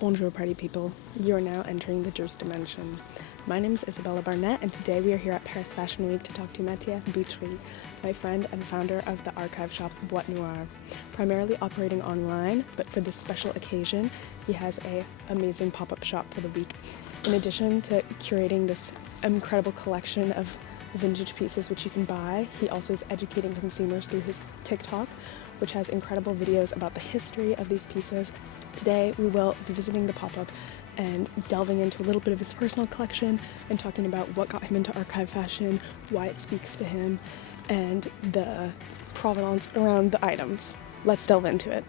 Bonjour party people, you are now entering the Droste Dimension. My name is Isabella Barnett and today we are here at Paris Fashion Week to talk to Matthias Boutry, my friend and founder of the archive shop Boîte Noire. Primarily operating online, but for this special occasion, he has an amazing pop-up shop for the week. In addition to curating this incredible collection of vintage pieces which you can buy, he also is educating consumers through his TikTok, which has incredible videos about the history of these pieces. Today we will be visiting the pop-up and delving into a little bit of his personal collection and talking about what got him into archive fashion, why it speaks to him, and the provenance around the items. Let's delve into it.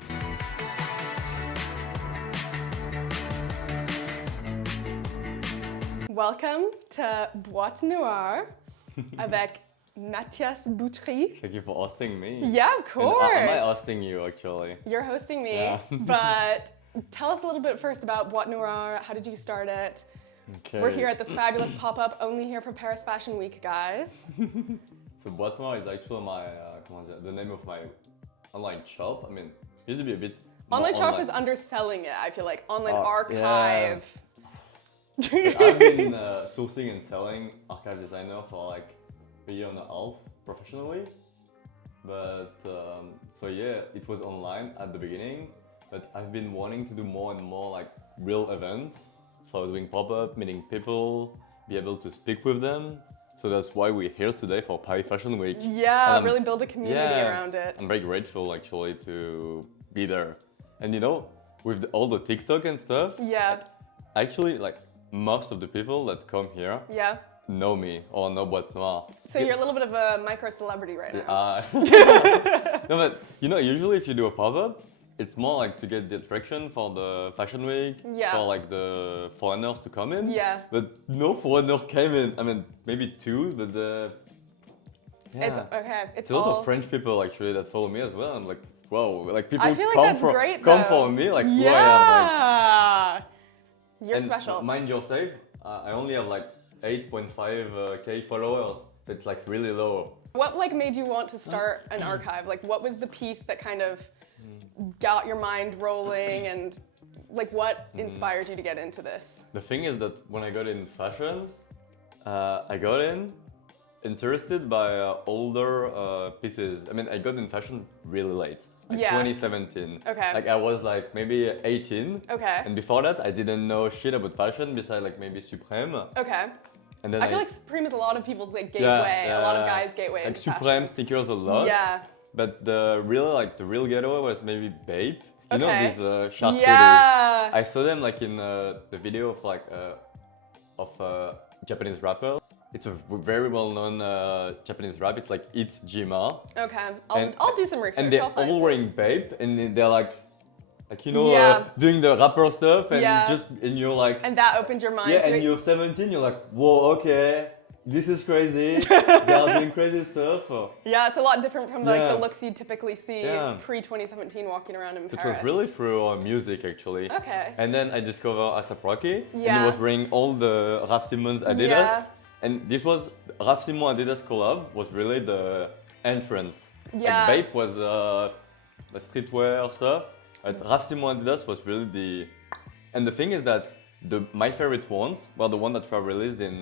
Welcome to Boîte Noire avec Matthias Boutry. Thank you for hosting me. Yeah, of course. Am I hosting you actually? You're hosting me, Yeah. but tell us a little bit first about Boîte Noire. How did you start it? Okay. We're here at this fabulous pop-up, only here for Paris Fashion Week, guys. So Boîte Noire is actually my, the name of my online shop. I mean, it used to be a bit Online shop is underselling it, I feel like. Online archive. But I've been sourcing and selling archive designer for like a year and a half professionally. But so yeah, it was online at the beginning, but I've been wanting to do more and more like real events. So I was doing pop-up, meeting people, be able to speak with them. So that's why we're here today for Paris Fashion Week. Yeah, really build a community around it. I'm very grateful actually to be there. And you know, with all the TikTok and stuff, Yeah. actually like most of the people that come here Yeah. know me or know Boîte Noire. So you're a little bit of a micro-celebrity right now. No, but you know, usually if you do a pop-up, it's more like to get the attraction for the fashion week, Yeah. for like the foreigners to come in. Yeah. But no foreigner came in. I mean, maybe two, but It's okay. It's a lot all of French people actually that follow me as well. I'm like, whoa, like people I feel like come that's for great, come though. for me, like yeah. who I am. You're And special. mind yourself, I only have like 8.5K followers, so it's like really low. What like made you want to start an archive? Like what was the piece that kind of got your mind rolling and like what inspired you to get into this? The thing is that when I got in fashion, I got interested by older pieces. I mean, I got in fashion really late, like Yeah. 2017. Okay. Like I was like maybe 18. Okay. And before that, I didn't know shit about fashion besides like maybe Supreme. Okay. And then I feel like Supreme is a lot of people's like gateway, a lot of guys' gateway like into Supreme fashion. stickers a lot. Yeah. But the real gateway was maybe Bape. You know Okay. these shark hoodies. Yeah. I saw them like in the video of like Japanese rapper. It's a very well-known Japanese rap. It's like It's Jima. Okay. And- I'll do some research. And they're I'll find all it. wearing Bape, and they're like you know, Yeah. doing the rapper stuff, and Yeah. and you're like, And that opened your mind yeah, to and it. you're 17, you're like, whoa, okay, this is crazy. They are doing crazy stuff. Yeah, it's a lot different from like Yeah. the looks you'd typically see Yeah. pre-2017 walking around in So it Paris. was really through music actually. Okay. And then I discovered ASAP Rocky, and Yeah. he was wearing all the Raf Simons Adidas. Yeah. And this was Raf Simons Adidas collab was really the entrance. Yeah. Like Bape was the streetwear stuff, but Raf Simons Adidas was really the. And the thing is that my favorite ones were the one that were released in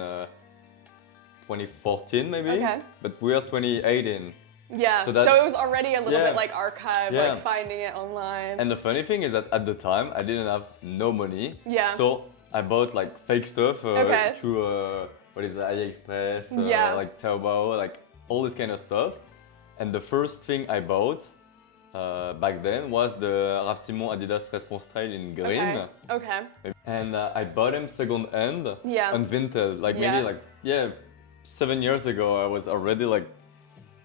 2014 maybe. Okay. But we are 2018. Yeah, So so, that- it was already a little Yeah. bit like archive, Yeah. like finding it online. And the funny thing is that at the time I didn't have no money. Yeah. So I bought like fake stuff Okay. through what is it, AliExpress, Yeah. like Taobao, like all this kind of stuff. And the first thing I bought back then was the Raf Simons Adidas Response Trail in green. Okay. And I bought them second hand Yeah. on Vinted. Like Yeah. maybe 7 years ago I was already like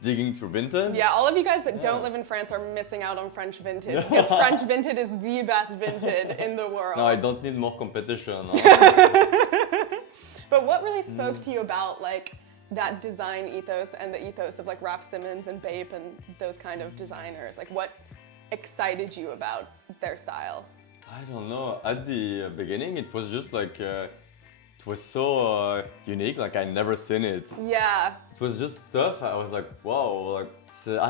digging through Vinted. Yeah, all of you guys that don't live in France are missing out on French vintage because French vintage is the best vintage in the world. No, I don't need more competition. But what really spoke to you about like that design ethos and the ethos of like Raf Simons and Bape and those kind of designers? Like what excited you about their style? I don't know. At the beginning, it was just like it was so unique. Like I never seen it. Yeah. It was just stuff. I was like, wow. Like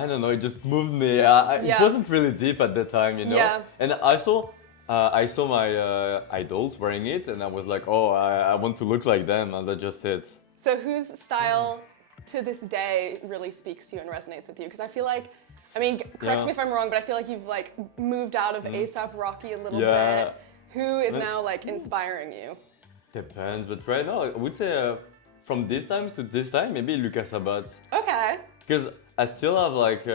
I don't know. It just moved me. It Yeah. wasn't really deep at the time, you know. Yeah. And also, I saw my idols wearing it, and I was like, oh, I want to look like them, and that's just it. So whose style to this day really speaks to you and resonates with you? Because I feel like, I mean, correct me if I'm wrong, but I feel like you've like moved out of ASAP Rocky a little bit. Who is now like inspiring you? Depends, but right now I would say from this time to this time, maybe Lucas Sabat. Okay. Because I still have like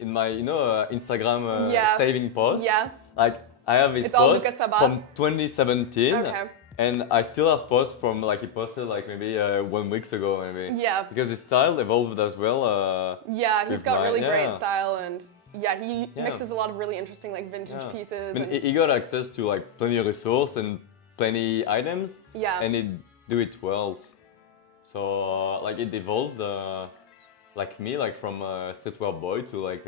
in my Instagram saving post. Yeah. Like I have his It's all post Lucas Sabat? from 2017. Okay. And I still have posts from like he posted like maybe 1 week ago maybe. Yeah. Because his style evolved as well. Yeah, he's with got mine, really great style, and he Yeah. mixes a lot of really interesting like vintage pieces. I mean, And he got access to like plenty of resource and plenty items. Yeah. And he do it well. So like it evolved like me, like from a streetwear boy to like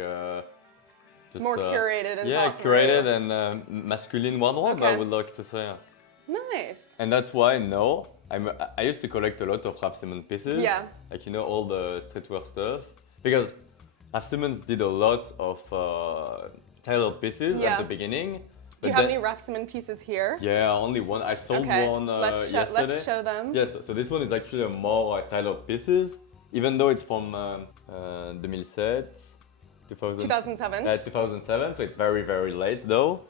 just more curated and yeah, thought through. curated and masculine wardrobe, I Okay. would like to say. Nice. And that's why now I used to collect a lot of Raf Simons pieces. Yeah. Like all the streetwear stuff, because Raf Simons did a lot of tailored pieces at the beginning. Do you have any Raf Simons pieces here? Yeah, only one. I sold one yesterday. Let's show them. Yes, so this one is actually a more tailored pieces, even though it's from 2007. 2007, so it's very, very late though,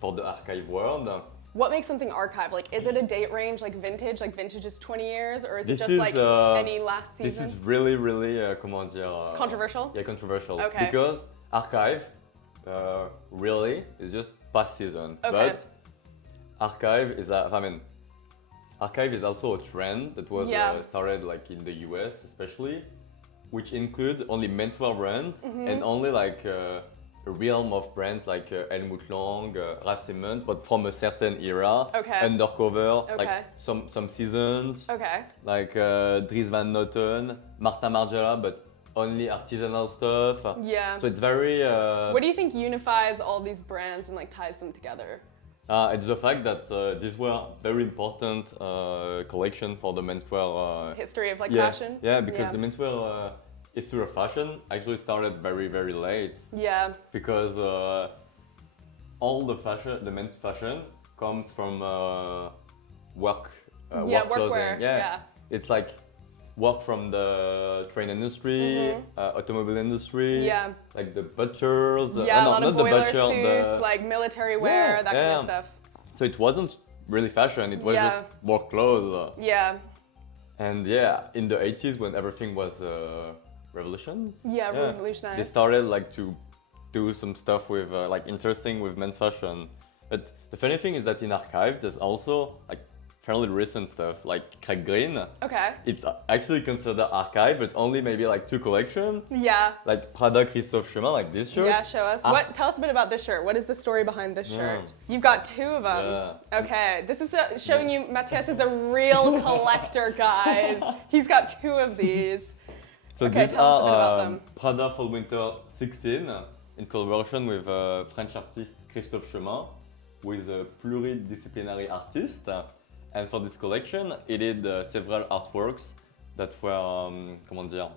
for the archive world. What makes something archive? Like, is it a date range, like vintage is 20 years, or is it This just is, like any last season? This is really, really, comment dire... Controversial? Yeah, controversial. Okay. Because archive, really, is just past season. Okay. But archive is, archive is also a trend that was started like in the US especially, which include only menswear brands and only like a realm of brands like Helmut Lang, Raf Simons, but from a certain era, undercover, like some seasons, like Dries Van Noten, Martin Margiela, but only artisanal stuff. Yeah. So it's very... what do you think unifies all these brands and like ties them together? It's the fact that these were very important collection for the menswear... history of like fashion? Yeah, because the menswear history of fashion actually started very, very late. Yeah. Because all the fashion, the men's fashion, comes from work clothing. Yeah. It's like work from the train industry, automobile industry, like the butchers. Yeah, a lot of not the boiler butcher, suits, like military wear, that kind of stuff. So it wasn't really fashion, it was just work clothes. Yeah. And in the 80s when everything was revolutions. Yeah, revolutionized. They started like to do some stuff with like interesting with men's fashion. But the funny thing is that in archive there's also like fairly recent stuff like Khruangbin. Okay. It's actually considered archive, but only maybe like 2 collections. Yeah. Like Prada Christophe Chemin, like this shirt. Yeah, show us. Tell us a bit about this shirt. What is the story behind this shirt? You've got 2 of them. Yeah. Okay. This is showing you Matthias is a real collector, guys. He's got 2 of these. So okay, these tell us a bit about are them. Prada Fall Winter 16 in collaboration with French artist Christophe Chemin, who is a pluridisciplinary artist. And for this collection, he did several artworks that were, comment dire?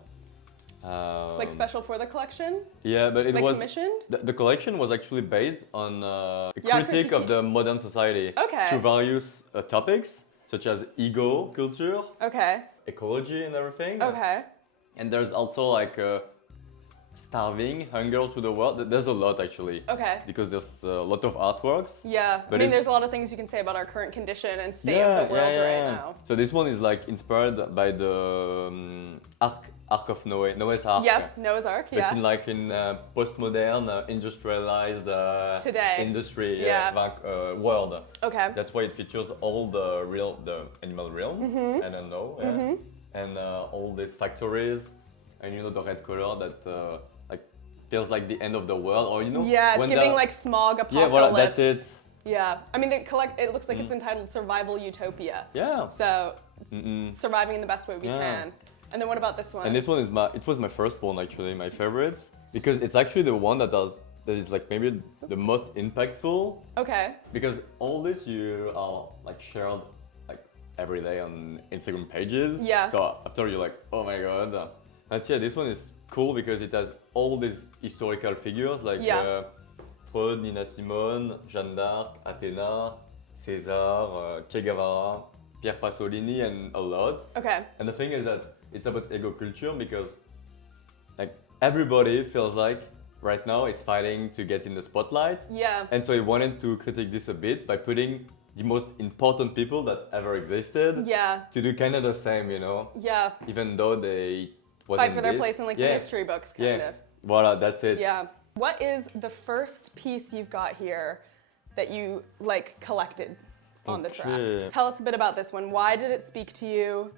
Like special for the collection? Yeah, but it like was commissioned? The collection was actually based on a critique of the modern society through various topics such as ego culture, ecology, and everything. Okay. And there's also like starving, hunger to the world. There's a lot actually. Okay. Because there's a lot of artworks. Yeah, but I mean, there's a lot of things you can say about our current condition and state of the world right now. So this one is like inspired by the Ark of Noé, Noah's Ark. Yep, Noah's Ark, but in postmodern, industrialized industry world. Okay. That's why it features all the animal realms, I don't know, and all these factories, and the red color that like feels like the end of the world, or it's giving like smog apocalypse. Yeah, well, that's it. Yeah, I mean, it looks like it's entitled Survival Utopia. Yeah. So surviving in the best way we can. And then what about this one? And this one is it was my first one actually, my favorite, because it's actually the one that is like maybe the most impactful. Okay. Because all this you are like shared like every day on Instagram pages. Yeah. So after you're like, oh my god. But this one is cool because it has all these historical figures like Freud, Nina Simone, Jeanne d'Arc, Athena, César, Che Guevara, Pier Pasolini, and a lot. Okay. And the thing is that it's about ego culture because like everybody feels like right now is fighting to get in the spotlight. Yeah. And so he wanted to critique this a bit by putting the most important people that ever existed Yeah. to do kind of the same, you know? Yeah. Even though they wasn't Fight for their this. place in like the history books, kind of. Voila, that's it. Yeah. What is the first piece you've got here that you like collected on this rack? Tell us a bit about this one. Why did it speak to you?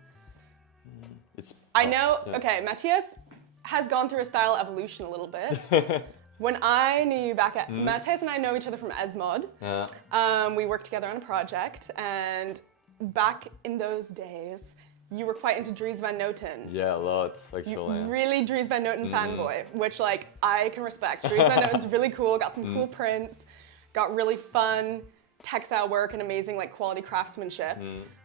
I know, okay, Matthias has gone through a style evolution a little bit. When I knew you back at, Matthias and I know each other from Esmod. Yeah. We worked together on a project, and back in those days, you were quite into Dries Van Noten. Yeah, a lot, actually. You really Dries Van Noten fanboy, which like I can respect. Dries Van Noten's really cool, got some cool prints, got really fun textile work and amazing like quality craftsmanship.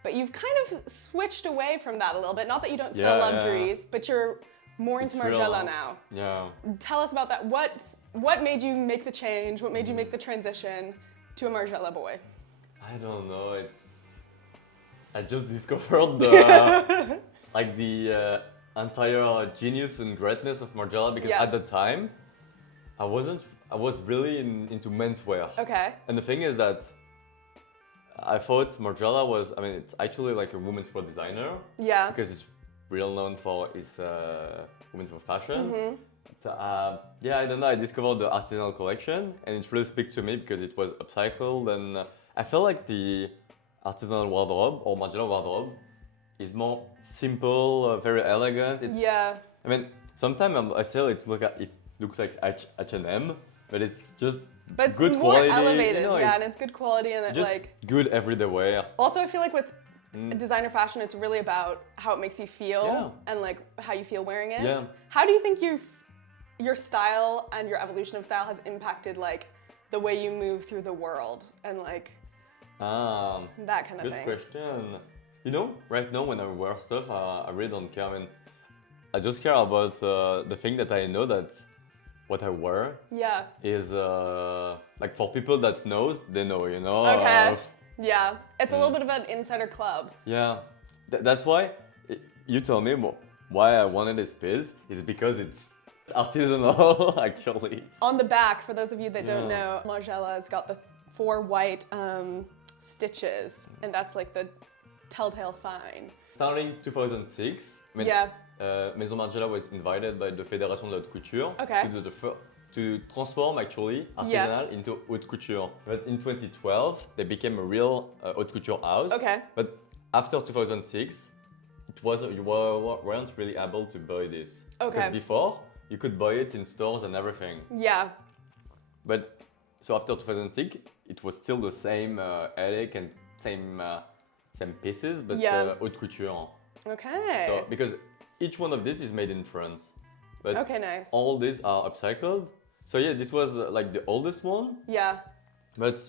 But you've kind of switched away from that a little bit. Not that you don't still love Dries, but you're more into Margiela now. Yeah. Tell us about that. What made you make the change? What made you make the transition to a Margiela boy? I don't know. I just discovered the like the entire genius and greatness of Margiela because at the time I was really into menswear. Okay. And the thing is that I thought Margiela was, I mean, it's actually like a women's wear designer. Yeah. Because it's real known for its women's wear fashion. But, yeah, I don't know, I discovered the artisanal collection and it really speaks to me because it was upcycled and I felt like the artisanal wardrobe or Margiela wardrobe is more simple, very elegant. It's, I mean, sometimes I say it looks like H&M, but it's just good more quality. elevated, you know, and it's good quality and it just like good everyday wear. Also, I feel like with designer fashion, it's really about how it makes you feel and like how you feel wearing it. Yeah. How do you think your style and your evolution of style has impacted like the way you move through the world and like that kind of thing? Good question. You know, right now when I wear stuff, I really don't care. I mean, I just care about the thing that I know that what I wear is like for people that knows, they know, you know. Okay. Yeah, it's a little bit of an insider club. Yeah, that's why you tell me why I wanted this piece is because it's artisanal actually. On the back, for those of you that don't know, Margiela's got the 4 white stitches, and that's like the telltale sign. Starting 2006, I mean, Maison Margiela was invited by the Fédération de Haute Couture to transform actually artisanal into haute couture. But in 2012, they became a real haute couture house. Okay. But after 2006, you weren't really able to buy this. Okay. Because before, you could buy it in stores and everything. Yeah. But so after 2006, it was still the same headache and same pieces, but haute couture. Okay. So because each one of these is made in France. But okay, nice. all these are upcycled. So yeah, this was like the oldest one. Yeah. But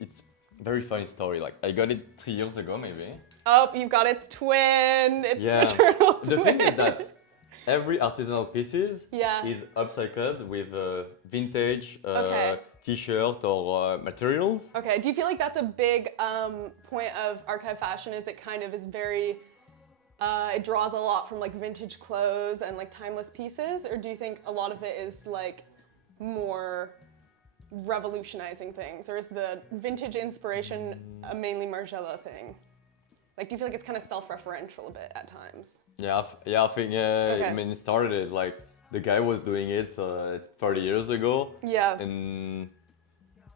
it's a very funny story. Like I got it 3 years ago maybe. Oh, you've got its twin. It's maternal twin. The thing is that every artisanal pieces is upcycled with vintage t-shirt or materials. Okay, do you feel like that's a big point of archive fashion? Is it kind of is very, it draws a lot from like vintage clothes and like timeless pieces? Or do you think a lot of it is like more revolutionizing things? Or is the vintage inspiration a mainly Margiela thing? Like, do you feel like it's kind of self-referential a bit at times? Yeah, I think I mean, it started like the guy was doing it 30 years ago. Yeah.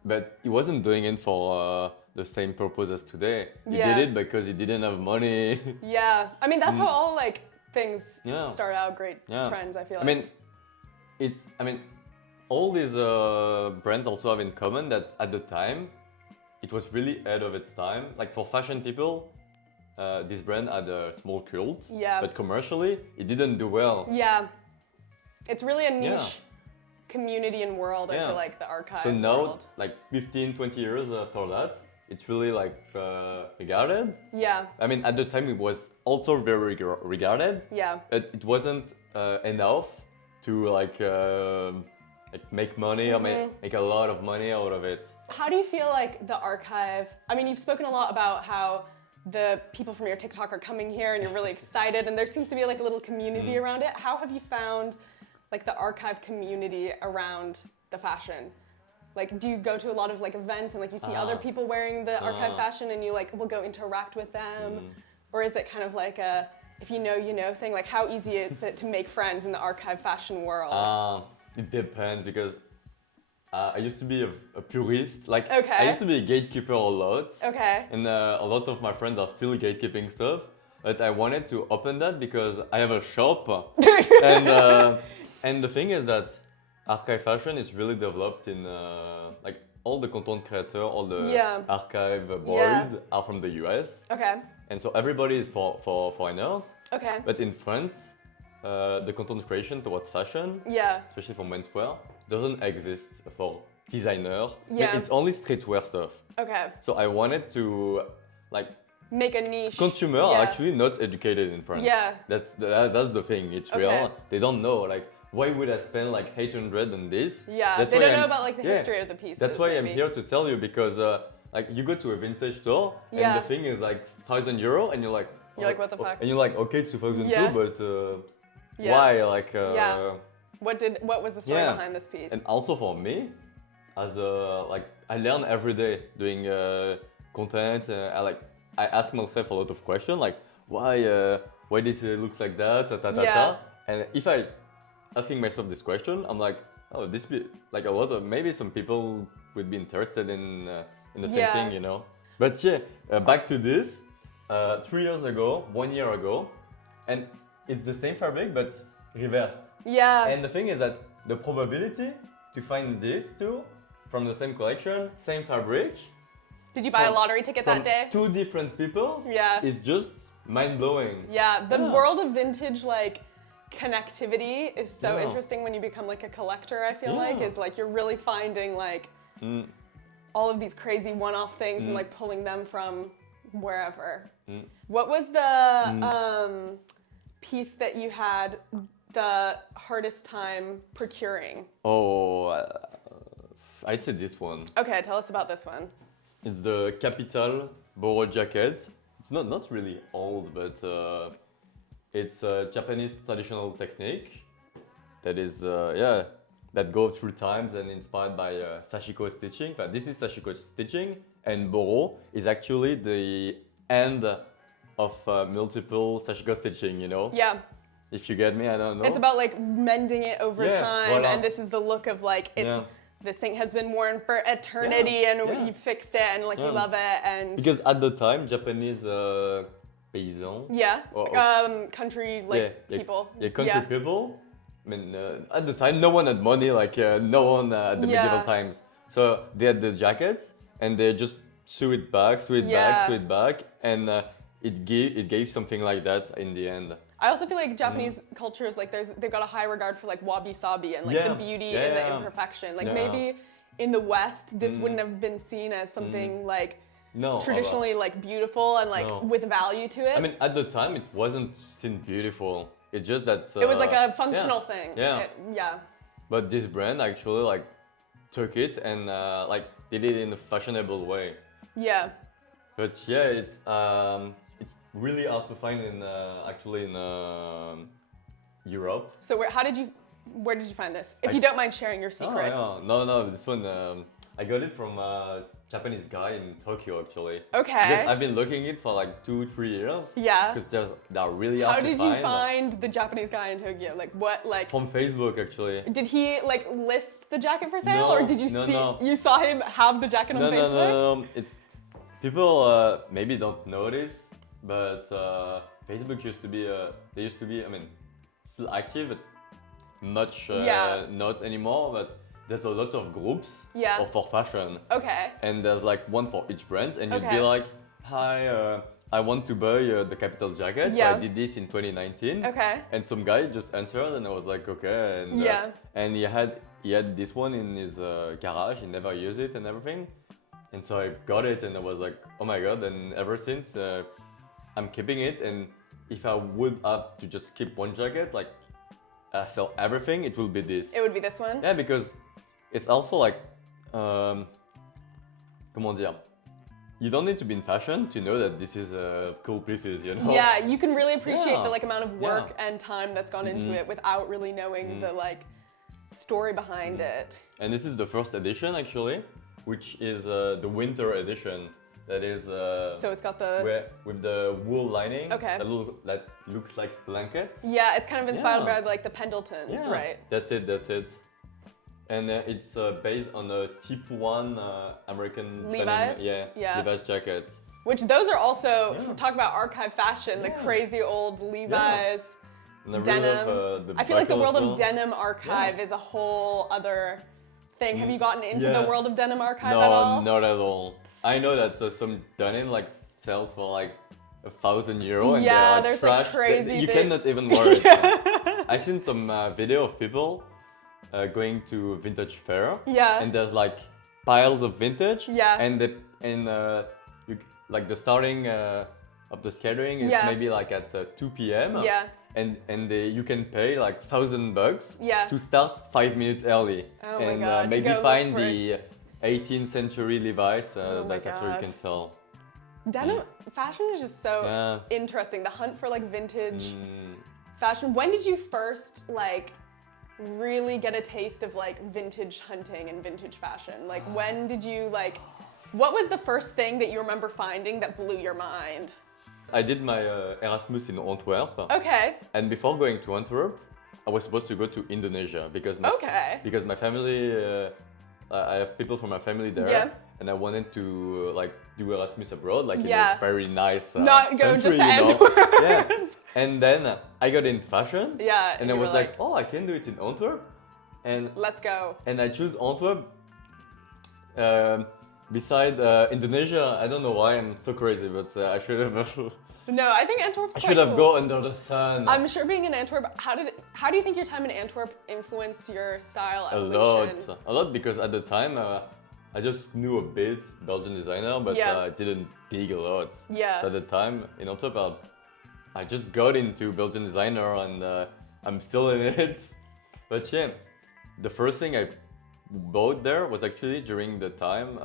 But he wasn't doing it for the same purpose as today. He did it because he didn't have money. Yeah, I mean that's how all like things start out. Great trends, I feel like. I mean, all these brands also have in common that at the time, it was really ahead of its time. Like for fashion people, this brand had a small cult. Yeah. But commercially, it didn't do well. Yeah, it's really a niche community and world. I feel like the archive. So now, world. like 15, 20 years after that, it's really like regarded. Yeah. I mean, at the time it was also very regarded. Yeah. But it wasn't enough to like like make money or make a lot of money out of it. How do you feel like the archive, I mean, you've spoken a lot about how the people from your TikTok are coming here and you're really excited and there seems to be like a little community around it. How have you found like the archive community around the fashion? Like, do you go to a lot of like events and like you see other people wearing the archive fashion and you like will go interact with them? Or is it kind of like a, if you know thing? Like how easy is it to make friends in the archive fashion world? It depends because I used to be a purist. Like Okay. I used to be a gatekeeper a lot. Okay. And a lot of my friends are still gatekeeping stuff. But I wanted to open that because I have a shop. And the thing is that archive fashion is really developed in like all the content creator, all the archive boys are from the US. Okay. And so everybody is for foreigners. Okay. But in France, the content creation towards fashion, especially for menswear, doesn't exist for designer. Yeah. It's only streetwear stuff. Okay. So I wanted to like make a niche. Consumer are actually not educated in France. Yeah. That's the thing. It's real. They don't know like why would I spend like 800 on this? Yeah. They don't know about like the history of the pieces. That's why maybe. I'm here to tell you because like you go to a vintage store and the thing is like €1,000 and you're like what the fuck? And you're like okay it's 2002 but why like What was the story behind this piece? And also for me as like I learn every day doing content. I ask myself a lot of questions like why this looks like that and if I asking myself this question I'm like oh this be like a lot of maybe some people would be interested in the same thing, you know. But back to this 3 years ago, 1 year ago, and it's the same fabric but reversed. Yeah. And the thing is that the probability to find these two from the same collection, same fabric. Did you buy a lottery ticket that day? Two different people. Yeah. It's just mind blowing. Yeah. The world of vintage like connectivity is so interesting when you become like a collector. I feel like is like you're really finding like all of these crazy one-off things and like pulling them from wherever. What was the piece that you had the hardest time procuring? Oh, I'd say this one. Okay, tell us about this one. It's the Capital Boro jacket. It's not really old, but it's a Japanese traditional technique that is that goes through times and inspired by sashiko stitching. But this is sashiko stitching, and Boro is actually the end of multiple sashiko stitching, you know? Yeah. If you get me, I don't know. It's about like mending it over time, and this is the look of like it's this thing has been worn for eternity, and you fixed it, and like you love it, and because at the time Japanese paysans, country like people, country people. I mean, at the time, no one had money, like no one at the medieval times. So they had the jackets, and they just sew it back, and it gave something like that in the end. I also feel like Japanese cultures, like they've got a high regard for like wabi-sabi and like the beauty and the imperfection. Like maybe in the West, this wouldn't have been seen as something like traditionally like beautiful and like with value to it. I mean, at the time, it wasn't seen beautiful. It's just that it was like a functional thing. Yeah. But this brand actually like took it and like did it in a fashionable way. Yeah. But it's really hard to find in actually in Europe. So where did you find this? If you don't mind sharing your secrets. No, this one I got it from a Japanese guy in Tokyo actually. Okay. Because I've been looking it for like 2-3 years. Yeah. Because they're really hard to find. How did you find the Japanese guy in Tokyo? Like what like? From Facebook actually. Did he like list the jacket for sale, or did you No. You saw him have the jacket on Facebook? No. It's people maybe don't notice. But Facebook used to be, they used to be, I mean, still active, but much not anymore. But there's a lot of groups for fashion. Okay. And there's like one for each brand, and you'd be like, hi, I want to buy the Capital jacket. So I did this in 2019. Okay. And some guy just answered, and I was like, okay. And and he had this one in his garage. He never used it and everything. And so I got it, and I was like, oh my god! And ever since. I'm keeping it, and if I would have to just keep one jacket, like sell everything, it will be this. It would be this one? Yeah, because it's also like, comment dire? You don't need to be in fashion to know that this is cool pieces, you know? Yeah, you can really appreciate Yeah. the like amount of work Yeah. and time that's gone into it without really knowing the like story behind it. And this is the first edition actually, which is the winter edition. That is So it's got the with the wool lining. Okay. That looks like blankets. yeah, it's kind of inspired Yeah. by like the Pendletons, Yeah. right? That's it. And it's based on a Tip 1 American Levi's? denim, Yeah. Levi's jacket. Which those are also Yeah. talk about archive fashion, the Yeah. crazy old Levi's And I really denim. love, the I feel like the buckle world as well. of denim archive Yeah. is a whole other thing. Have you gotten into the Yeah. world of denim archive No, at all? not at all. I know that some denim like sells for like €1,000 and Yeah, they're like there's, like, trash. crazy You big- cannot even wear it. I've seen some video of people going to vintage fair. Yeah. And there's like piles of vintage. Yeah. And like the starting of the scattering is Yeah. maybe like at 2 p.m. Yeah. And you can pay like $1,000 Yeah. to start 5 minutes early. Oh my And God, to maybe go look find for the 18th century Levi's Oh my that after you God. can sell. Denim fashion is just so Yeah. interesting. The hunt for like vintage Mm. fashion. When did you first like really get a taste of like vintage hunting and vintage fashion? Like when did you like, what was the first thing that you remember finding that blew your mind? I did my Erasmus in Antwerp. Okay. And before going to Antwerp, I was supposed to go to Indonesia because my family, I have people from my family there. Yeah. And I wanted to like do Erasmus abroad, like in Yeah. a very nice Not go country, just to you know? Antwerp. Yeah. And then I got into fashion. Yeah, And you I were was like, like- oh, I can do it in Antwerp. And Let's go. I choose Antwerp. Beside Indonesia, I don't know why I'm so crazy, but I should have. No, I think Antwerp's I quite should have cool. gone under the sun. I'm sure being in Antwerp, how do you think your time in Antwerp influenced your style a evolution? lot because at the time I just knew a bit Belgian designer, but Yeah. I didn't dig a lot. Yeah. So at the time in Antwerp, I just got into Belgian designer and I'm still in it. But yeah, the first thing I bought there was actually during the time.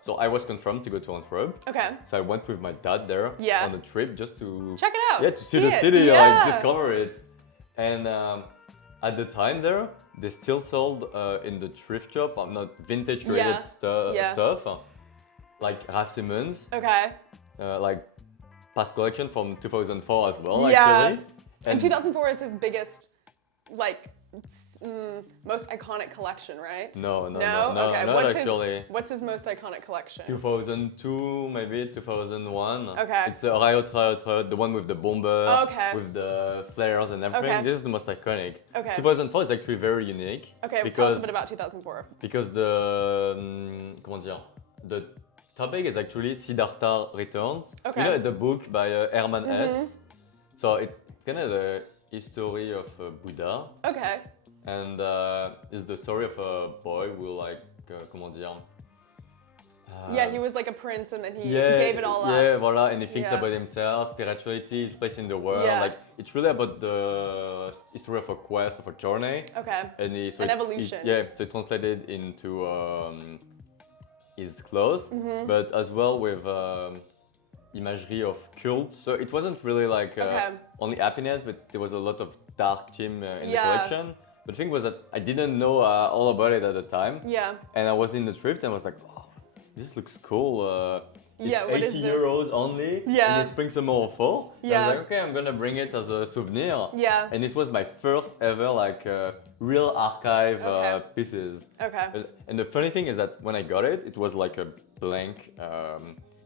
So I was confirmed to go to Antwerp. Okay. So I went with my dad there Yeah. on a trip just to Check it out. Yeah, to see the it. city, Yeah. like discover it. And at the time there, they still sold in the thrift shop, not vintage graded Yeah. stuff, like Raf Simons, Okay. like past collection from 2004 as well, Yeah. actually. And 2004 is his biggest, like, most iconic collection, right? No, Okay. not What's actually. what's his most iconic collection? 2002, maybe 2001. Okay. It's the Riot, the one with the bomber, Okay. with the flares and everything. Okay. This is the most iconic. Okay. 2004 is actually very unique. Okay, tell us because a bit about 2004. because the comment dire, the topic is actually Siddhartha Returns. Okay. You know the book by Hermann Hesse. So it's kind of the history of Buddha, Okay. and it's the story of a boy who like comment dire. Yeah, he was like a prince and then he Yeah, gave it all yeah, up. voila, and he thinks Yeah. about himself, spirituality, his place in the world. Yeah. Like it's really about the history of a quest, of a journey. Okay. And An evolution. So it translated into his clothes, Mm-hmm. but as well with imagery of cult. So it wasn't really like Okay. only happiness, but there was a lot of dark theme in the Yeah. collection. But the thing was that I didn't know all about it at the time. Yeah. And I was in the thrift and I was like, wow, this looks cool. It's Yeah, what is 80 this? euros only. Yeah. And it's spring, summer, or fall. And I Yeah. was like, okay, I'm gonna bring it as a souvenir. Yeah. And this was my first ever like real archive Okay. pieces. Okay. And the funny thing is that when I got it, it was like a blank,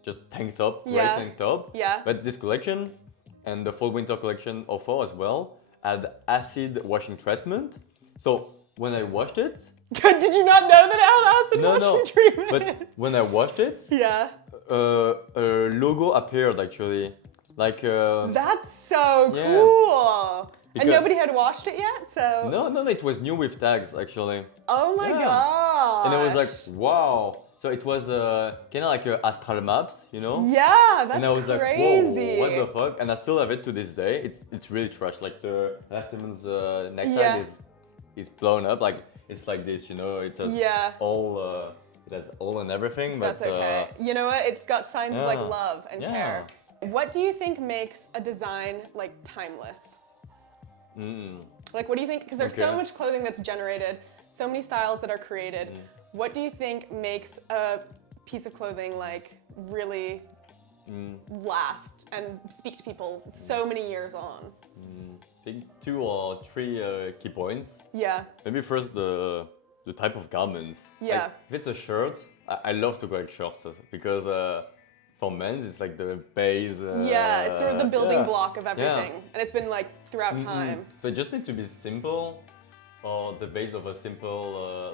just tank top, gray Yeah. tank top. Yeah. But this collection and the fall winter collection of 4 as well had acid washing treatment. So when I washed it, Did you not know that it had acid no, washing treatment? but when I washed it, yeah. a logo appeared actually, like That's so Yeah. cool. And Because- nobody had washed it yet, so. no, it was new with tags actually, Oh my Yeah. god. and I was like, wow. So it was kind of like astral maps, you know? Yeah, that's and I was crazy. like, whoa, what the fuck? And I still have it to this day. It's really trash. Like the Raf Simons necktie Yeah. is blown up. Like it's like this, you know? It has Yeah. all it has all and everything. But That's okay. You know what? It's got signs of like yeah. love and Yeah. care. What do you think makes a design like timeless? Like, what do you think? Because there's so Okay. much clothing that's generated, so many styles that are created. What do you think makes a piece of clothing like really last and speak to people so many years on? I think 2 or 3 key points. Yeah. Maybe first the type of garments. Yeah. Like, if it's a shirt, I love to collect shirts because for men it's like the base. Yeah, it's sort of the building yeah. block of everything. And it's been like throughout time. So it just needs to be simple, or the base of a simple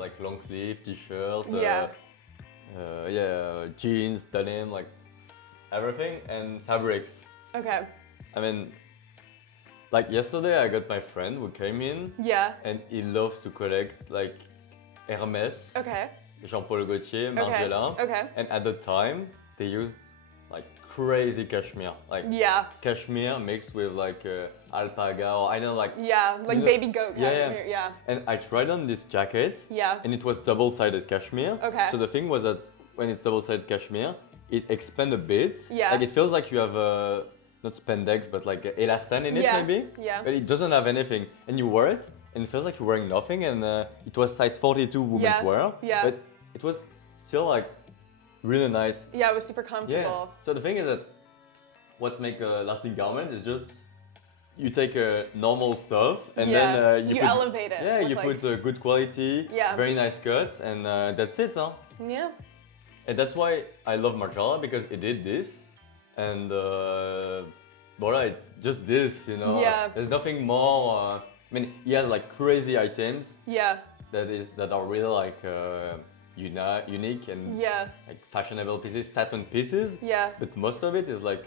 like long sleeve t-shirt. Yeah. Jeans, denim, like everything, and fabrics. Okay. I mean, like yesterday I got my friend who came in. Yeah. And he loves to collect like Hermès, Okay. Jean-Paul Gaultier, Margiela. Okay. And at the time, they used like crazy cashmere. Like Yeah. cashmere mixed with like alpaca or I don't know, like. Yeah, like you know- baby goat Yeah, cashmere. Yeah. And I tried on this jacket. Yeah. And it was double-sided cashmere. Okay. So the thing was that when it's double-sided cashmere, it expands a bit. Yeah. Like it feels like you have not spandex, but like elastan in it Yeah. maybe. Yeah. But it doesn't have anything. And you wear it, and it feels like you're wearing nothing. And it was size 42 women's Yeah. wear. Yeah. But it was still like really nice. Yeah, it was super Yeah. comfortable. So the thing is that what makes a lasting garment is just you take normal stuff and Yeah. then You put, elevate it Yeah, with, you like- put good quality, Yeah. very nice cut, and that's it, huh? Yeah. And that's why I love Margiela because it did this, and voila, it's just this, you know. Yeah. There's nothing more. I mean, he has like crazy items Yeah. that are really like unique and Yeah. like fashionable pieces, statement pieces. Yeah. But most of it is like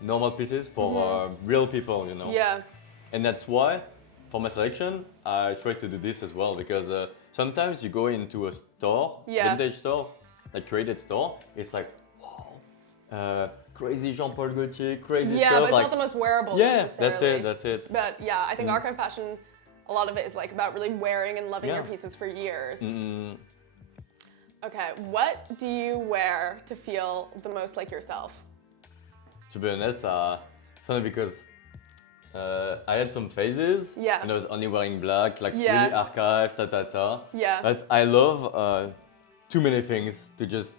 normal pieces for real people, you know. Yeah. And that's why, for my selection, I try to do this as well because sometimes you go into a store, Yeah. vintage store, like created store, it's like, wow, crazy Jean-Paul Gaultier, crazy Yeah, stuff. but it's like, not the most wearable yeah, necessarily. that's it. But yeah, I think archive fashion, a lot of it is like about really wearing and loving your Yeah. pieces for years. Mm, Okay, what do you wear to feel the most like yourself? to be honest, it's only because I had some phases Yeah. and I was only wearing black, like Yeah. really archive, ta. Yeah. But I love too many things to just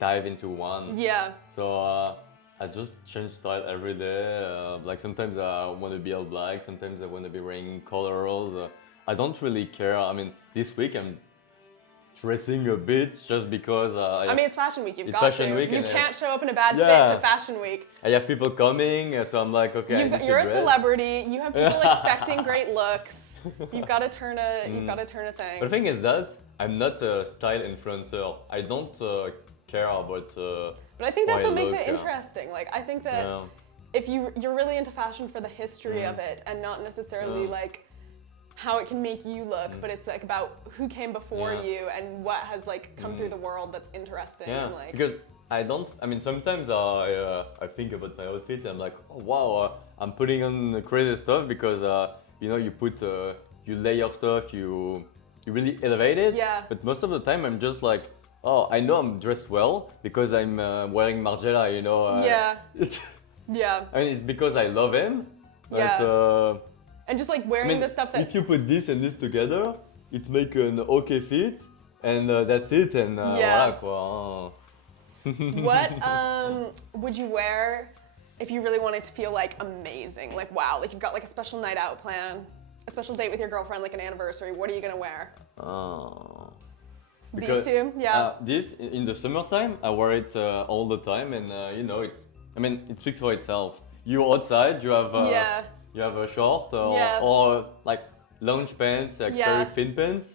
dive into one. Yeah. So I just change style every day. Like sometimes I want to be all black, sometimes I want to be wearing colors. I don't really care. I mean, this week I'm dressing a bit just because I mean, it's Fashion Week. You've It's got Fashion to. Week You and, can't show up in a bad yeah. fit to Fashion Week. I have people coming, so I'm like, okay, I need to You're a dress. celebrity. You have people expecting great looks. You've got to turn a. You've got to turn a thing. But the thing is that I'm not a style influencer. I don't care about. But I think that's how I what makes look, it interesting. Like I think that Yeah. if you're really into fashion for the history of it and not necessarily like how it can make you look, but it's like about who came before Yeah. you and what has like come through the world that's interesting. Yeah, And like because I don't. I mean, sometimes I think about my outfit and I'm like, oh, wow, I'm putting on crazy stuff because you know you put you layer stuff, you really elevate it. Yeah. But most of the time I'm just like, oh, I know I'm dressed well because I'm wearing Margiela, you know. Yeah. It's, yeah, I mean, it's because I love him. But, Yeah. and just like I wearing mean, the stuff that if you put this and this together, it's make an okay fit, and that's it. And Yeah. voilà, quoi. what would you wear if you really wanted to feel like amazing? Like wow, like you've got like a special night out plan, a special date with your girlfriend, like an anniversary. What are you gonna wear? Oh. These two? Yeah. This in the summertime, I wear it all the time, and you know, it's. I mean, it speaks for itself. You outside, you have. Yeah. You have a short Yeah. or like lounge pants, like Yeah. very thin pants,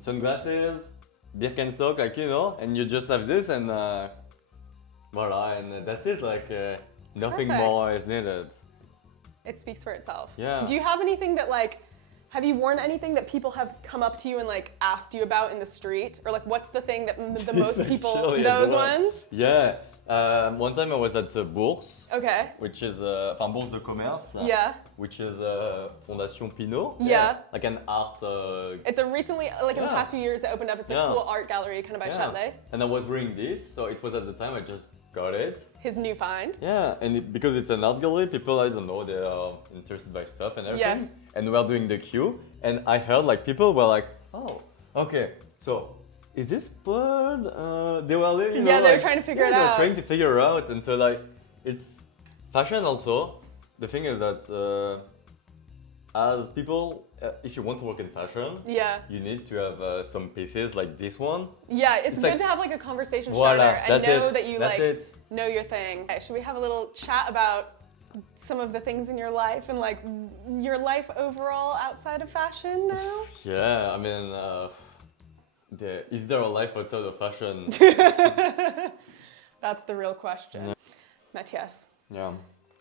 sunglasses, Birkenstock, like you know, and you just have this and voila, and that's it. Like nothing Perfect. more is needed. It speaks for itself. Yeah. Do you have anything that like Have you worn anything that people have come up to you and like asked you about in the street? Or like what's the thing that the most people, those ones? Yeah. One time I was at the Bourse, Okay. which is enfin Bourse de Commerce, Yeah. which is Fondation Pinault. Yeah. Like an art. It's a recently, like in the past few years, it opened up. It's a cool art gallery kind of by Châtelet. And I was wearing this, so it was at the time I just got it. His new find. Yeah, and because it's an art gallery, people, I don't know, they are interested by stuff and everything. Yeah. And we are doing the queue, and I heard like people were like, oh, okay, so is this bird? They were living. Yeah, they were trying to figure it They were out. trying to figure out, and so like it's fashion also. The thing is that as people, if you want to work in fashion, you need to have some pieces like this one. Yeah, it's good like, to have like a conversation voila, starter and know it, that you that's like it. know your thing. Okay, should we have a little chat about some of the things in your life and like your life overall outside of fashion now? Yeah, I mean, is there a life outside of fashion? That's the real question. Yeah. Matthias, Yeah.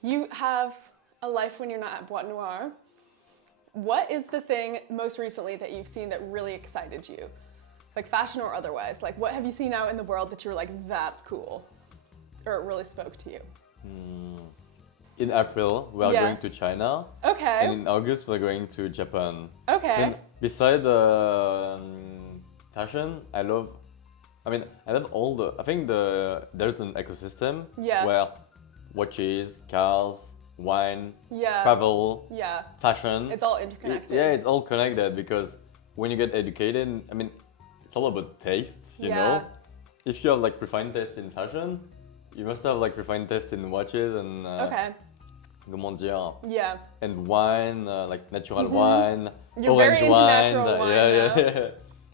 you have a life when you're not at Boîte Noire. What is the thing most recently that you've seen that really excited you? Like fashion or otherwise? Like what have you seen out in the world that you were like, that's cool? Or it really spoke to you? In April, we are going to China. Okay. And in August, we're going to Japan. Okay. And beside fashion, I love all the, I think there's an ecosystem where watches, cars, wine, travel, fashion. It's all interconnected. It's all connected because when you get educated, I mean, it's all about tastes, you know? If you have like refined taste in fashion, you must have like refined taste in watches and comment dire? Yeah. And wine, like natural wine, You're orange very into wine, natural wine now.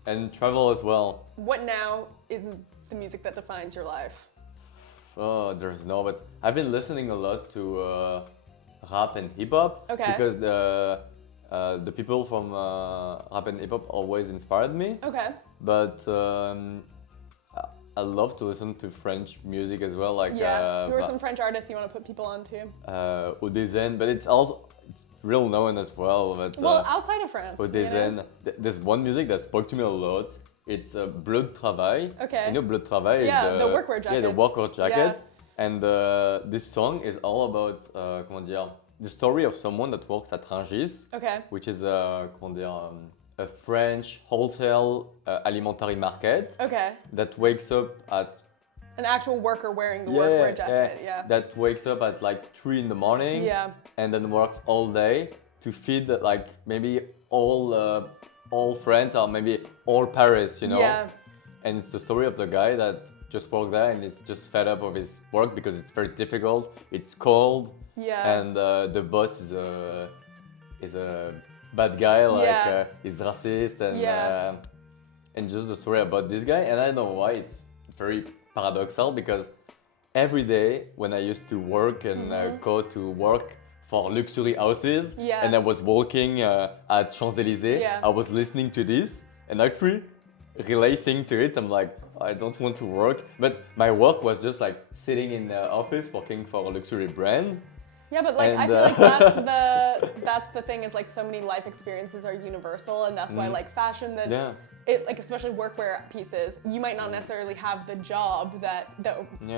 And travel as well. What now is the music that defines your life? Oh, there's no, but I've been listening a lot to rap and hip hop because the people from rap and hip hop always inspired me. Okay. But I love to listen to French music as well. Like who are some French artists you want to put people on to? Odezen, but it's also real known as well. But, outside of France. Odezen, there's one music that spoke to me a lot. It's Bleu de Travail. Okay. You know Bleu de Travail? Yeah, the workwear jacket. Yeah, the workwear jacket. Yeah. And this song is all about comment dire, the story of someone that works at Rungis, which is comment dire, a French wholesale alimentary market that wakes up at an actual worker wearing the workwear jacket. That wakes up at like 3 in the morning and then works all day to feed like maybe all France or maybe all Paris, you know? Yeah. And it's the story of the guy that just worked there and is just fed up of his work because it's very difficult, it's cold, and the boss is a bad guy, like he's racist and just the story about this guy. And I don't know why it's very paradoxal because every day when I used to work and go to work for luxury houses and I was walking at Champs-Élysées, I was listening to this and actually relating to it. I'm like, I don't want to work, but my work was just like sitting in the office working for a luxury brand. Yeah, but like I feel like that's the thing is like so many life experiences are universal, and that's why like fashion it like especially workwear pieces, you might not necessarily have the job that the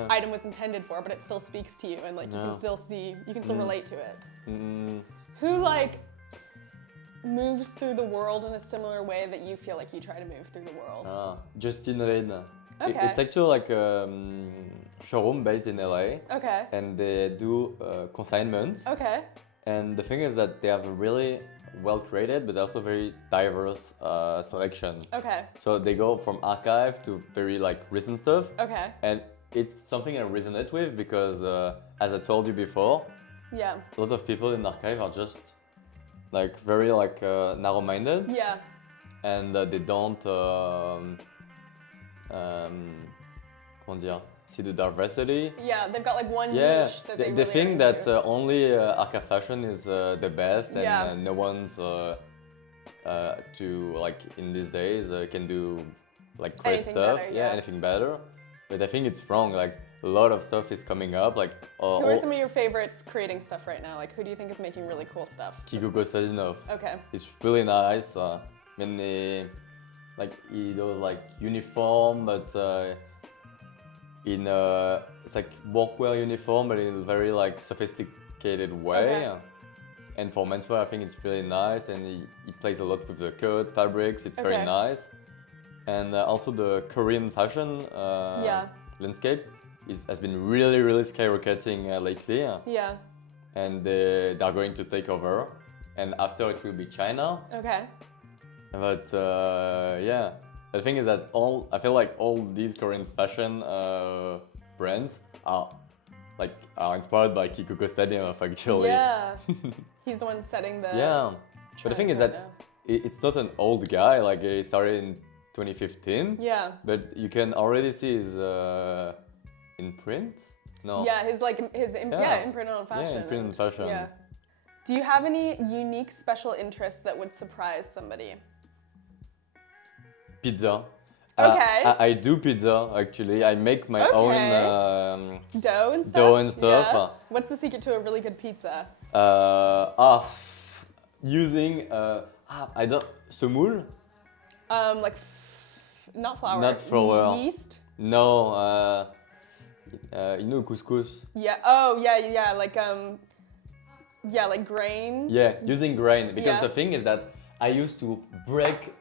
item was intended for, but it still speaks to you and like you can still relate to it. Who like moves through the world in a similar way that you feel like you try to move through the world? Justin Reid. Okay. It's actually like a showroom based in LA. Okay. And they do consignments. Okay. And the thing is that they have a really well created but also very diverse selection. Okay. So they go from archive to very like recent stuff. Okay. And it's something I resonate with because as I told you before, a lot of people in archive are just like very like narrow-minded. Yeah. And they don't comment dire, see the diversity. Yeah, they've got like one niche that they really think that only archive fashion is the best and no one's to like in these days can do like great anything stuff. better, anything better. But I think it's wrong. Like a lot of stuff is coming up. Like who are some of your favorites creating stuff right now? Like who do you think is making really cool stuff? Peko. Okay. It's really nice. Like he does like uniform, but in it's like workwear uniform, but in a very like sophisticated way. Okay. And for menswear, I think it's really nice, and he plays a lot with the cut fabrics. It's very nice. And also the Korean fashion landscape has been really skyrocketing lately. Yeah. And they're going to take over, and after it will be China. Okay. But yeah, the thing is that I feel like all these Korean fashion brands are inspired by Peko Sound actually. Yeah. He's the one setting the But the thing is that it's not an old guy. Like he started in 2015. Yeah. But you can already see his imprint. No. Yeah, his imprint on fashion. Yeah, imprint on fashion. Yeah. Do you have any unique special interests that would surprise somebody? Pizza. Okay. I do pizza actually. I make my own dough and stuff. Yeah. What's the secret to a really good pizza? Using I don't semoule. Not flour. Not flour. Yeast. No. You know couscous. Yeah. Oh yeah. Like grain. Yeah, using grain because the thing is that I used to break.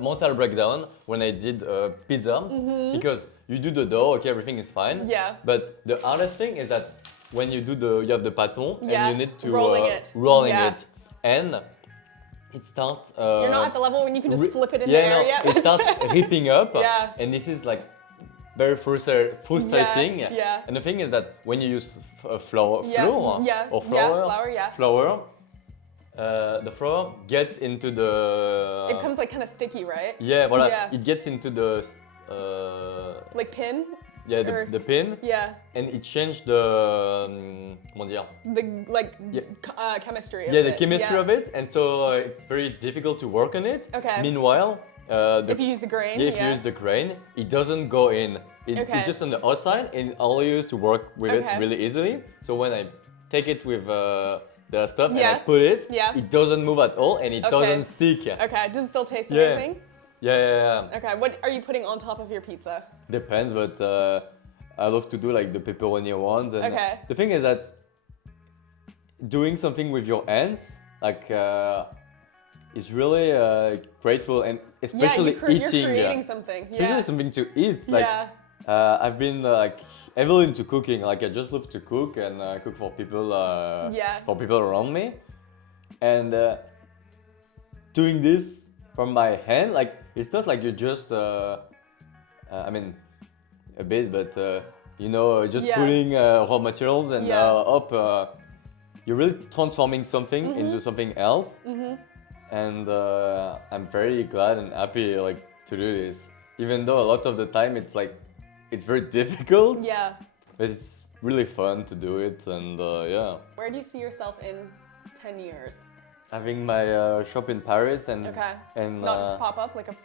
Mental breakdown when I did pizza because you do the dough, okay, everything is fine. Yeah. But the hardest thing is that when you do you have the pâton and you need to rolling it, and it starts. You're not at the level when you can just flip it in the air yet. It starts ripping up. Yeah. And this is like very frustrating. Yeah. And the thing is that when you use flour, the flour gets into the... It comes like kind of sticky, right? Yeah, voilà. Yeah. It gets into the... like pin? Yeah, the pin. Yeah. And it changed the... comment dire? The chemistry of it. Yeah, the chemistry of it. And so it's very difficult to work on it. Okay. Meanwhile... if you use the grain, if you use the grain, it doesn't go in. It's just on the outside and all you use to work with it really easily. So when I take it with... the stuff and I put it, it doesn't move at all and it doesn't stick. Okay, does it still taste amazing? Yeah. Okay, what are you putting on top of your pizza? Depends, but I love to do like the pepperoni ones. And the thing is that doing something with your hands, like, is really grateful and especially eating. You're creating something. Especially something to eat. Like, I've been heavily into cooking. Like I just love to cook and cook for people around me. And doing this from my hand, like it's not like you just I mean a bit, but just putting raw materials and you're really transforming something into something else. And I'm very glad and happy like to do this, even though a lot of the time it's very difficult. Yeah. But it's really fun to do it, and Where do you see yourself in 10 years? Having my shop in Paris and not just pop up like a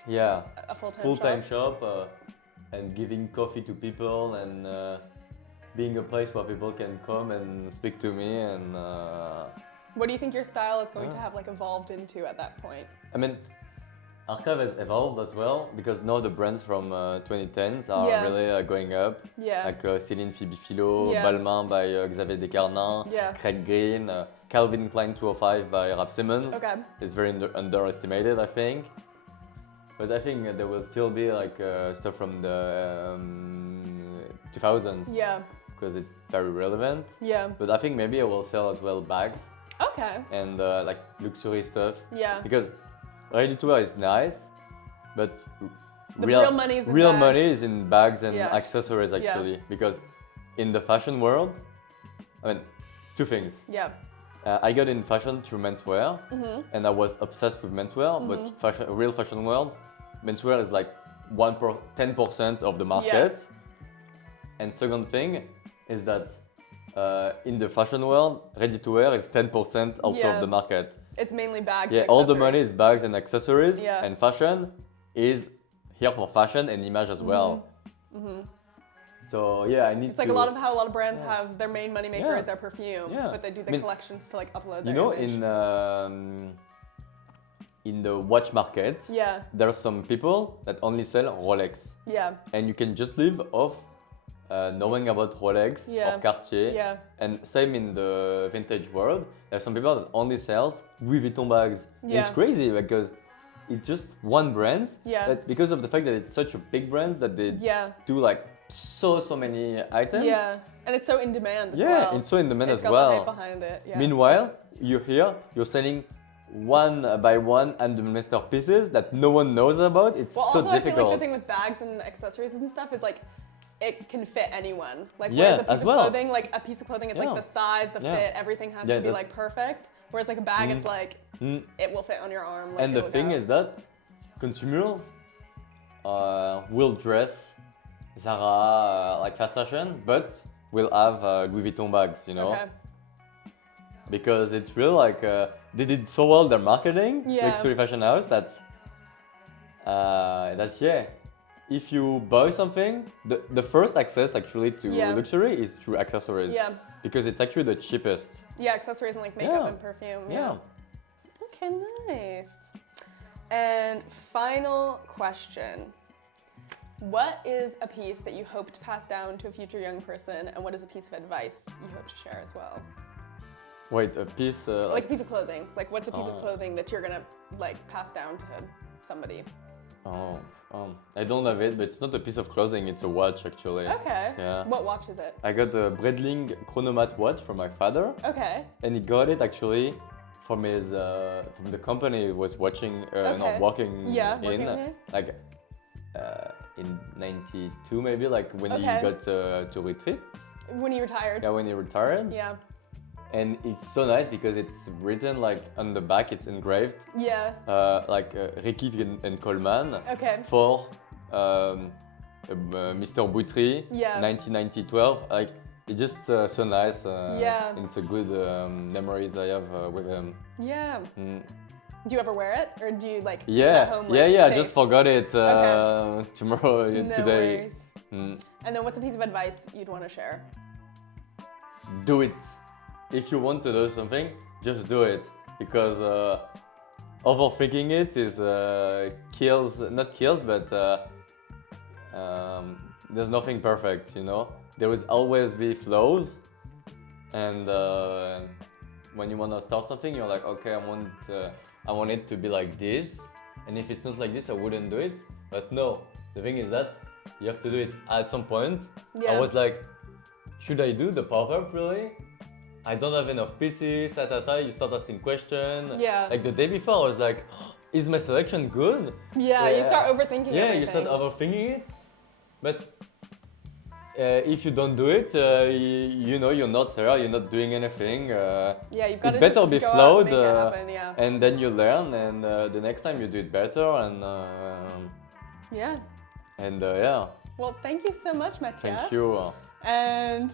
full-time shop and giving coffee to people and being a place where people can come and speak to me and. What do you think your style is going to have evolved into at that point? I mean, Archive has evolved as well because now the brands from 2010s are really going up. Yeah. Like Céline Phoebe Philo, Balmain by Xavier Descarnin, Craig Green, Calvin Klein 205 by Raf Simons. Okay. It's very underestimated, I think. But I think there will still be stuff from the 2000s. Yeah. Because it's very relevant. Yeah. But I think maybe I will sell as well bags. Okay. And luxury stuff. Yeah. Because ready-to-wear is nice, but real money is in bags and accessories actually. Because in the fashion world, I mean, two things. Yeah. I got in fashion through menswear, and I was obsessed with menswear. But real fashion world, menswear is like 10% of the market. Yeah. And second thing is that in the fashion world, ready-to-wear is 10% also of the market. It's mainly bags. Yeah, and all the money is bags and accessories, and fashion is here for fashion and image as well. So yeah, I need It's like to, how a lot of brands have their main moneymaker Yeah. is their perfume, Yeah. but they do the I mean, collections to like upload you their know, image. in the watch market, Yeah, there are some people that only sell Rolex, yeah, and you can just live off knowing about Rolex Yeah. or Cartier. yeah, And same in the vintage world, there's some people that only sells Louis Vuitton bags. And Yeah. it's crazy because it's just one brand, Yeah. but because of the fact that it's such a big brand that they yeah, do like so many items. yeah. And it's so in demand as Yeah, well. it's so in demand It's as got well. the hype behind it. Yeah. Meanwhile, you're selling one by one and the masterpieces that no one knows about. It's Well, so also I feel difficult. like the thing with bags and accessories and stuff is like it can fit anyone. Like Yeah, whereas a piece as of well. clothing, like a piece of clothing, it's Yeah. like the size, the Yeah. fit, everything has Yeah, to be that's- like perfect. Whereas like a bag, it's like it will fit on your arm. Like, And the it'll thing go. is that consumers will dress Zara like fast fashion, but will have Louis Vuitton bags, you know, Okay. because it's really like they did so well their marketing, Yeah. luxury fashion house that yeah, if you buy something, the first access actually to Yeah. luxury is through accessories. Yeah. Because it's actually the cheapest. Yeah, accessories and like makeup Yeah. and perfume. Yeah. Okay, nice. And final question. What is a piece that you hope to pass down to a future young person, and what is a piece of advice you hope to share as well? Wait, a piece Like a piece of clothing. Like what's a piece of Oh. clothing that you're gonna like pass down to somebody? Oh, I don't have it, but it's not a piece of clothing. It's a watch actually. Okay. Yeah. What watch is it? I got a Breitling Chronomat watch from my father, Okay. and he got it actually from his from the company he was watching, Okay. working Yeah, in, working in. like in '92 maybe, like when he Okay. got to retreat. When you retired. Yeah, when he retired. Yeah. And it's so nice because it's written like on the back, it's engraved Yeah. like Recollections and Coleman Okay. for Mr. Boutry, Yeah. 1912. Like it's just so nice. Yeah. It's a good memories I have with him. Yeah. Mm. Do you ever wear it, or do you like keep it Yeah, at home? Like, yeah. I safe? just forgot it tomorrow, No today. worries. Mm. And then what's a piece of advice you'd want to share? Do it. If you want to do something, just do it, because overthinking it is not kills, but there's nothing perfect, you know. There will always be flaws, and when you want to start something, you're like, okay, I want it to be like this, and if it's not like this, I wouldn't do it. But no, the thing is that you have to do it at some point. Yeah. I was like, should I do the pop-up really? I don't have enough pieces, you start asking questions. Yeah. Like the day before, I was like, is my selection good? Yeah, you start overthinking Yeah, everything. you start overthinking it. But if you don't do it, you know you're not here, you're not doing anything. Yeah, you've got to it better just be go out and flawed, make it happen, yeah. and then you learn, and the next time you do it better, and Yeah. yeah. Well, thank you so much, Matthias. Thank you. And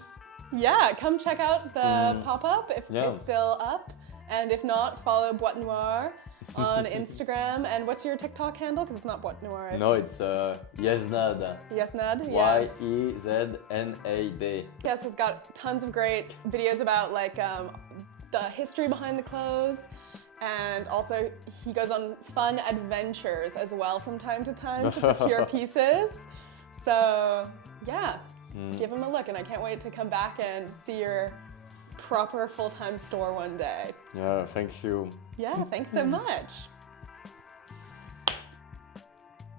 yeah, come check out the pop-up if Yeah. it's still up. And if not, follow Boîte Noire on Instagram. And what's your TikTok handle? Because it's not Boîte Noire. No, it's Yeznad. Yesnad. Yeah. Yeznad. Yes, he's got tons of great videos about like the history behind the clothes. And also he goes on fun adventures as well from time to time to procure pieces. So yeah, give him a look, and I can't wait to come back and see your proper full-time store one day. Yeah, thank you. Yeah, thanks so much.